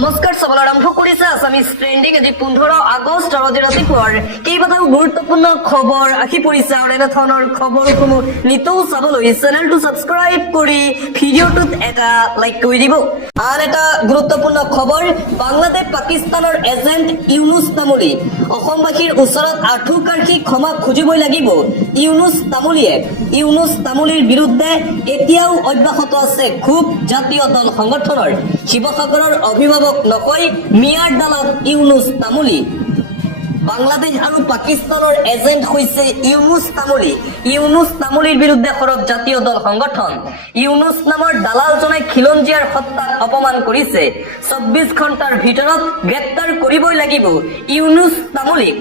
নমস্কাৰ চাবলৈ আৰম্ভ কৰিছে আছামিজ ট্ৰেণ্ডিং। আজি 15 আগষ্ট আৰু আজি ৰাতিপুৱাৰ কেইবাটাও গুৰুত্বপূৰ্ণ খবৰ আহি পৰিছে আৰু এনেধৰণৰ খবৰসমূহ নিতৌ চাবলৈ চেনেলটো ছাবস্ক্ৰাইব কৰি ভিডিঅ'টোত এটা লাইক কৰি দিব। আন এটা গুৰুত্বপূৰ্ণ খবৰ, বাংলাদেশ পাকিস্তানৰ এজেণ্ট ইউনুছ তামুলী অসমবাসীৰ ওচৰত আঁঠুকাঢ়ি ক্ষমা খুজিবই লাগিব। ইউনুছ তামুলীৰ বিৰুদ্ধে এতিয়াও অব্যাহত আছে ক্ষোভ জাতীয় দল সংগঠনৰ। শিৱসাগৰৰ অভিভাৱক নকয় মিয়াৰ দালত ইউনুছ তামুলী। বাংলাদেশ আৰু পাকিস্তানৰ এজেণ্ট হৈছে ইউনুছ তামুলীৰ বিৰুদ্ধে সৰব জাতীয় দল সংগঠন। ইউনুছ নামৰ দালালজনে খিলঞ্জীয়াৰ হত্যাক অপমান কৰিছে। 24 ঘণ্টাৰ ভিতৰত গ্ৰেপ্তাৰ কৰিবই লাগিব ইউনুছ তামুলীক,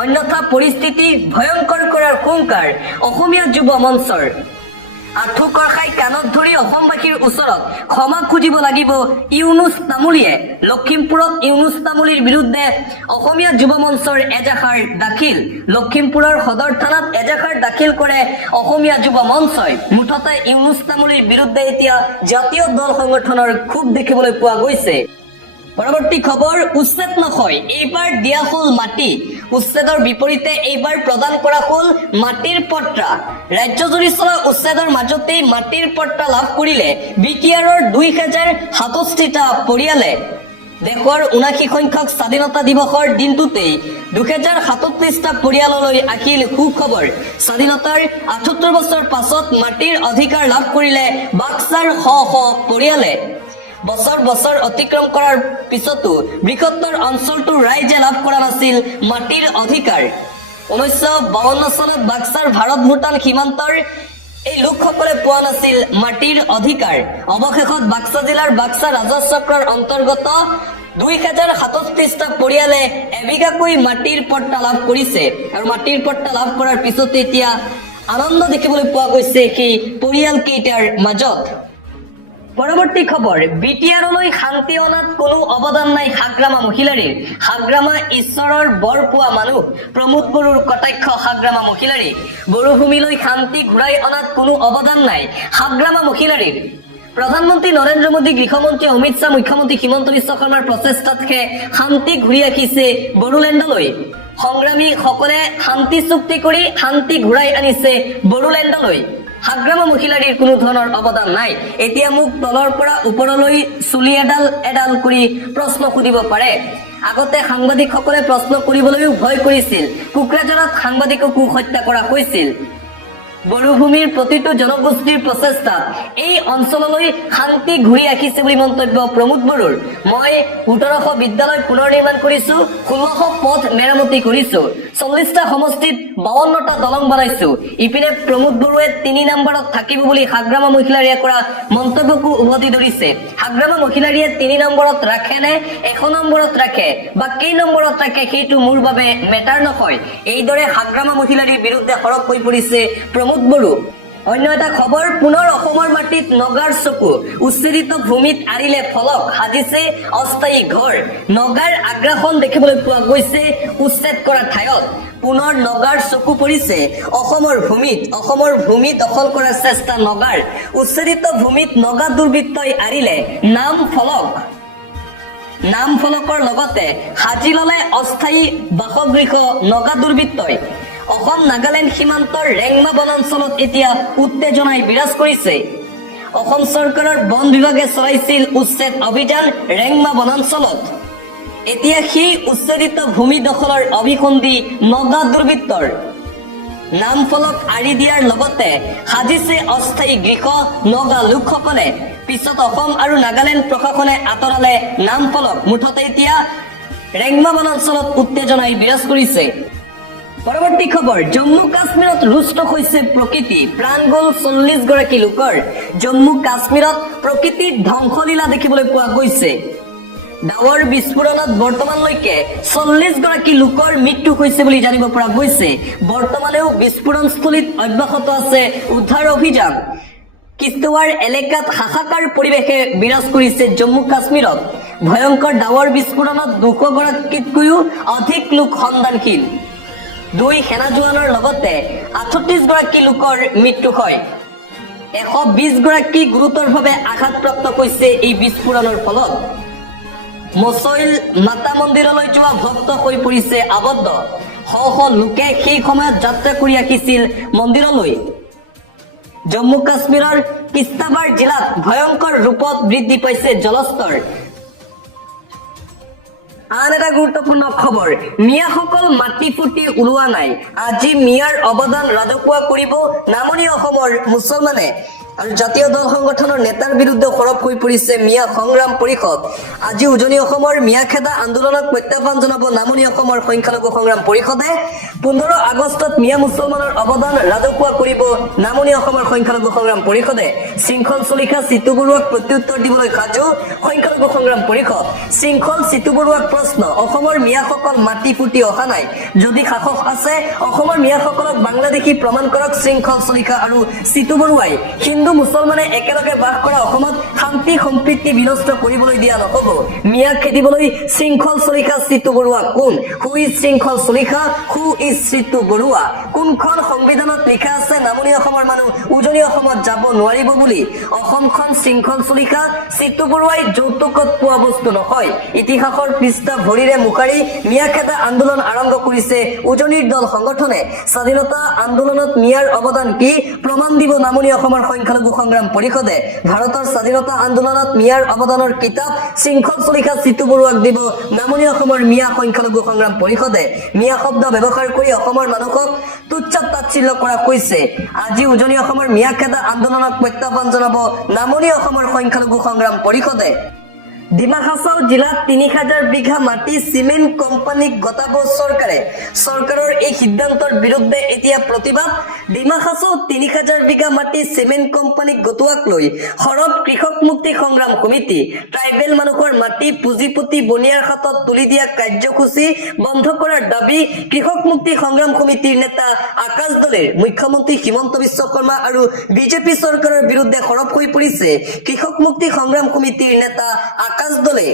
অন্যথা পৰিস্থিতি ভয়ংকৰ কৰাৰ হুংকাৰ অসমীয়া যুৱ মঞ্চৰ। আঁঠুকৰ খাই কাণত ধৰি অসমবাসীৰ ওচৰত ক্ষমা খুজিব লাগিব ইউনুছ তামুলীয়ে। লখিমপুৰত ইউনুছ তামুলীৰ বিৰুদ্ধে অসমীয়া যুৱ মঞ্চৰ এজাহাৰ দাখিল। লখিমপুৰৰ সদৰ থানাত এজাহাৰ দাখিল কৰে অসমীয়া যুৱ মঞ্চই। মুঠতে ইউনুছ তামুলীৰ বিৰুদ্ধে এতিয়া জাতীয় দল সংগঠনৰ ক্ষোভ দেখিবলৈ পোৱা গৈছে। পৰৱৰ্তী খবৰ, উচ্ছেদ নহয়, এইবাৰ দিয়া হল মাটি। উচ্ছেদৰ বিপৰীতে এইবাৰ প্ৰদান কৰা হল মাটিৰ পট্টা। ৰাজ্যজুৰি চলা উচ্ছেদৰ মাজতেই মাটিৰ পট্টা লাভ কৰিলে বিটিআৰৰ 2067টা পৰিয়ালে। দেশৰ 79 সংখ্যক স্বাধীনতা দিৱসৰ দিনটোতেই 2037টা পৰিয়াললৈ আহিল সুখবৰ। স্বাধীনতাৰ 78 বছৰ পাছত মাটিৰ অধিকাৰ লাভ কৰিলে বাক্সাৰ শ শ পৰিয়ালে। বছৰ অতিক্ৰম কৰাৰ পিছতো বৃহত্তৰ অঞ্চলটোৰ ৰাইজে লাভ কৰা নাছিল মাটিৰ অধিকাৰ। 1952 চনত বাক্সাৰ ভাৰত ভূটান সীমান্তৰ এই লোকসকলে পোৱা নাছিল মাটিৰ অধিকাৰ। অৱশেষত বাক্সা জিলাৰ বাক্সা ৰাজহ চক্ৰৰ অন্তৰ্গত 2037টা পৰিয়ালে এবিঘাকৈ মাটিৰ পট্টা লাভ কৰিছে আৰু মাটিৰ পট্টা লাভ কৰাৰ পিছতে এতিয়া আনন্দ দেখিবলৈ পোৱা গৈছে সেই পৰিয়ালকেইটাৰ মাজত। পৰৱৰ্তী খবৰ, বিটিআৰলৈ শান্তি অনাত কোনো অৱদান নাই হাগ্ৰামা মহিলাৰীৰ। হাগ্ৰামা ঈশ্বৰৰ বৰ পোৱা মানুহ প্ৰমোদ বড়োৰ কটাক্ষ হাগ্ৰামা মহিলাৰী। বড়োভূমিলৈ শান্তি ঘূৰাই অনাত কোনো অৱদান নাই হাগ্ৰামা মহিলাৰীৰ। প্ৰধানমন্ত্ৰী নৰেন্দ্ৰ মোদী, গৃহমন্ত্ৰী অমিত শ্বাহ, মুখ্যমন্ত্ৰী হিমন্ত বিশ্ব শৰ্মাৰ প্ৰচেষ্টাতহে শান্তি ঘূৰি আহিছে বড়োলেণ্ডলৈ। সংগ্ৰামীসকলে শান্তি চুক্তি কৰি শান্তি ঘূৰাই আনিছে বড়োলেণ্ডলৈ। হাগ্ৰামা মহিলাৰীৰ কোনো ধৰণৰ অৱদান নাই। এতিয়া মোক তলৰ পৰা ওপৰলৈ চুলি এডাল কৰি প্ৰশ্ন সুধিব পাৰে। আগতে সাংবাদিকসকলে প্ৰশ্ন কৰিবলৈও ভয় কৰিছিল। কোকৰাঝাৰত সাংবাদিককো হত্যা কৰা হৈছিল। বড়োভূমিৰ প্ৰতিটো জনগোষ্ঠীৰ প্ৰচেষ্টাত এই অঞ্চললৈ শান্তি ঘূৰি আহিছে বুলি মন্তব্য প্ৰমোদ বড়োৰ। মই 1700 বিদ্যালয় পুনৰ নিৰ্মাণ কৰিছো, 1600 পথ মেৰামতি কৰিছো, 40টা সমষ্টিত 52টা দলং বনাইছো। ইপিনে প্ৰমোদ বড়োৱে 3 নম্বৰত থাকিব বুলি হাগ্ৰামা মহিলাৰীয়ে কৰা মন্তব্যকো উভতি ধৰিছে। হাগ্ৰামা মহিলাৰীয়ে 3 নম্বৰত ৰাখে নে 1 নম্বৰত ৰাখে বা কেই নম্বৰত ৰাখে সেইটো মোৰ বাবে মেটাৰ নহয়। এইদৰে হাগ্ৰামা মহিলাৰীৰ বিৰুদ্ধে সৰব হৈ পৰিছে প্ৰমোদ বড়ো। অন্য এটা খবৰ, পুনৰ অসমৰ মাটিত নগাৰ চকু। উচ্ছেদিত ভূমিত আঁৰিলে ফলক, সাজিছে অস্থায়ী ঘৰ। নগাৰ আগ্ৰাসন দেখিবলৈ পোৱা গৈছে উচ্ছেদ কৰা ঠাইত। পুনৰ নগাৰ চকু পৰিছে অসমৰ ভূমি দখল কৰাৰ চেষ্টা নগাৰ। উচ্ছেদিত ভূমিত নগা দুৰ্বৃত্তই আঁৰিলে নাম ফলকৰ লগতে সাজি ললে অস্থায়ী বাসগৃহ নগা দুৰ্বৃত্তই। অসম নাগালেণ্ড সীমান্তৰ ৰেংমা বনাঞ্চলত এতিয়া উত্তেজনাই বিৰাজ কৰিছে। অসম চৰকাৰৰ বন বিভাগে চলাইছিল উচ্ছেদ অভিযান ৰেংমা বনাঞ্চলত। এতিয়া সেই উচ্ছেদিত ভূমি দখলৰ অভিসন্ধি নগা দুৰ্বৃত্তৰ। নাম ফলক আঁৰি দিয়াৰ লগতে সাজিছে অস্থায়ী গৃহ নগা লোকসকলে। পিছত অসম আৰু নাগালেণ্ড প্ৰশাসনে আঁতৰালে নাম ফলক। মুঠতে এতিয়া ৰেংমা বনাঞ্চলত উত্তেজনাই বিৰাজ কৰিছে। পৰৱৰ্তী খবৰ, জম্মু কাশ্মীৰত ৰুষ্ট হৈছে প্ৰকৃতি, প্ৰাণ গ'ল 40 গৰাকী লোকৰ। জম্মু কাশ্মীৰত প্ৰকৃতিৰ ধ্বংসলীলা দেখিবলৈ পোৱা গৈছে। ডাৱৰ বিস্ফোৰণত বৰ্তমানলৈকে 40 গৰাকী লোকৰ মৃত্যু হৈছে বুলি জানিব পৰা গৈছে। বৰ্তমানেও বিস্ফোৰণস্থলীত অব্যাহত আছে উদ্ধাৰ অভিযান। কিস্তৱাৰ এলেকাত হাহাকাৰ পৰিৱেশে বিৰাজ কৰিছে জম্মু কাশ্মীৰত। ভয়ংকৰ ডাৱৰ বিস্ফোৰণত 200 গৰাকীতকৈও অধিক লোক সন্ধানহীন। 2 সেনা জোৱানৰ লগতে 38 গৰাকী লোকৰ মৃত্যু হয়। 120 গৰাকী গুৰুতৰভাৱে আঘাতপ্ৰাপ্ত হৈছে এই বিস্ফোৰণৰ ফলত। মচৈল মাতা মন্দিৰলৈ যোৱা ভক্ত হৈ পৰিছে আবদ্ধ শ শ লোকে সেই সময়ত যাত্ৰা কৰি আহিছিল মন্দিৰলৈ জম্মু কাশ্মীৰৰ কিস্তাৱাৰ জিলাত ভয়ংকৰ ৰূপত বৃদ্ধি পাইছে জলস্তৰ আন এটা গুৰুত্বপূৰ্ণ খবৰ মিয়াসকল মাটি ফুটি ওলোৱা নাই আজি মিয়াৰ অৱদান ৰাজহুৱা কৰিব নামনি অসমৰ মুছলমানে আৰু জাতীয় দল সংগঠনৰ নেতাৰ বিৰুদ্ধে সৰব হৈ পৰিছে মিয়া সংগ্ৰাম পৰিষদ আজি উজনি অসমৰ মিয়াখেদা আন্দোলনক প্ৰত্যাহ্বান জনাব নামনি অসমৰ সংখ্যালঘু সংগ্ৰাম পৰিষদে 15 আগষ্টত মিয়া মুছলমানৰ অৱদান ৰাজহুৱা কৰিব নামনি অসমৰ সংখ্যালঘু সংগ্ৰাম পৰিষদে শৃংখল চলিখা চিতু বৰুৱাক প্ৰত্যুত্তৰ দিবলৈ সাজু সংখ্যালঘু সংগ্ৰাম পৰিষদ শৃংখল চিতু বৰুৱাক প্ৰশ্ন অসমৰ মিয়াসকল মাটি ফুটি অহা নাই যদি সাহস আছে অসমৰ মিয়াসকলক বাংলাদেশী প্ৰমাণ কৰক শৃংখল চলিখা আৰু চিতু বৰুৱাই হিন্দু মুছলমানে একেলগে বাস কৰা অসমত শান্তি সম্প্ৰীতি বিনষ্ট কৰিবলৈ দিয়া নহব মিয়াক খেদিবলৈ শৃংখল চলিখা চিতু বৰুৱা কোন হু ইজ শৃংখল চলিখা হু ইজ চিতু বৰুৱা কোনখন সংবিধানত লিখা আছে নামনি অসমৰ মানুহ উজনি অসমত যাব নোৱাৰিব বুলি অসমখন শৃংখল চলিখা চিতু বৰুৱাই যৌতুকত পোৱা বস্তু নহয় ইতিহাসৰ পৃষ্ঠা ভৰিৰে মুখাৰি মিয়াখেদা আন্দোলন আৰম্ভ কৰিছে উজনিৰ দল সংগঠনে স্বাধীনতা আন্দোলনত মিয়াৰ অৱদান কি প্ৰমাণ দিব নামনি অসমৰ সংখ্যালঘু সংগ্ৰাম পৰিষদে ভাৰতৰ স্বাধীনতা আন্দোলনত মিয়াৰ অৱদানৰ কিতাপ শৃংখল চলিখা চিতু বৰুৱাক দিব নামনি অসমৰ মিয়া সংখ্যালঘু সংগ্ৰাম পৰিষদে মিয়া শব্দ ব্যৱহাৰ কৰি অসমৰ মানুহক তুচ্ছ তাচ্ছিল্য কৰা হৈছে আজি উজনি অসমৰ মিয়াখেদা আন্দোলনক প্ৰত্যাহ্বান জনাব নামনি অসমৰ সংখ্যালঘু সংগ্ৰাম পৰিষদে ডিমা হাছাও জিলাত 3000 বিঘা মাটি সিমেন্ট কোম্পানীক গতাব চৰকাৰে চৰকাৰৰ এই সিদ্ধান্তৰ বিৰুদ্ধে এতিয়া প্ৰতিবাদ ডিমা হাছাও 3000 বিঘা মাটি সিমেন্ট কোম্পানীক গতোৱাক লৈ হৰব কৃষক মুক্তি সংগ্ৰাম সমিতি ট্ৰাইবেল মানুহৰ মাটি পুঁজিপতি বনিয়াৰ হাতত তুলি দিয়া কাৰ্যসূচী বন্ধ কৰাৰ দাবী কৃষক মুক্তি সংগ্ৰাম সমিতিৰ নেতা আকাশ দলেৰ মুখ্যমন্ত্ৰী হিমন্ত বিশ্ব শৰ্মা আৰু বিজেপি চৰকাৰৰ বিৰুদ্ধে সৰব হৈ পৰিছে কৃষক মুক্তি সংগ্ৰাম সমিতিৰ নেতা আকাশ দলে